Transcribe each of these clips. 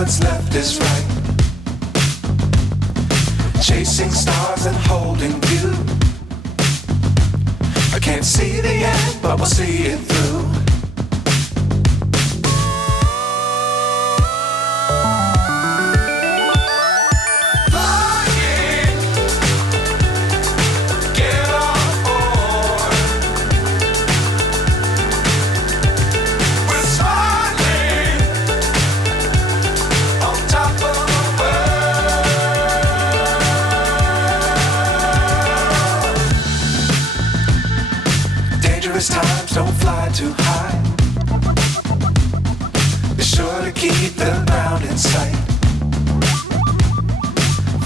what's left is right. Chasing stars and holding you. I can't see the end, but we'll see it through. Times don't fly too high. Be sure to keep the ground in sight.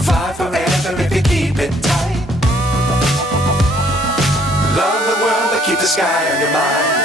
Fly forever if you keep it tight. Love the world but keep the sky on your mind.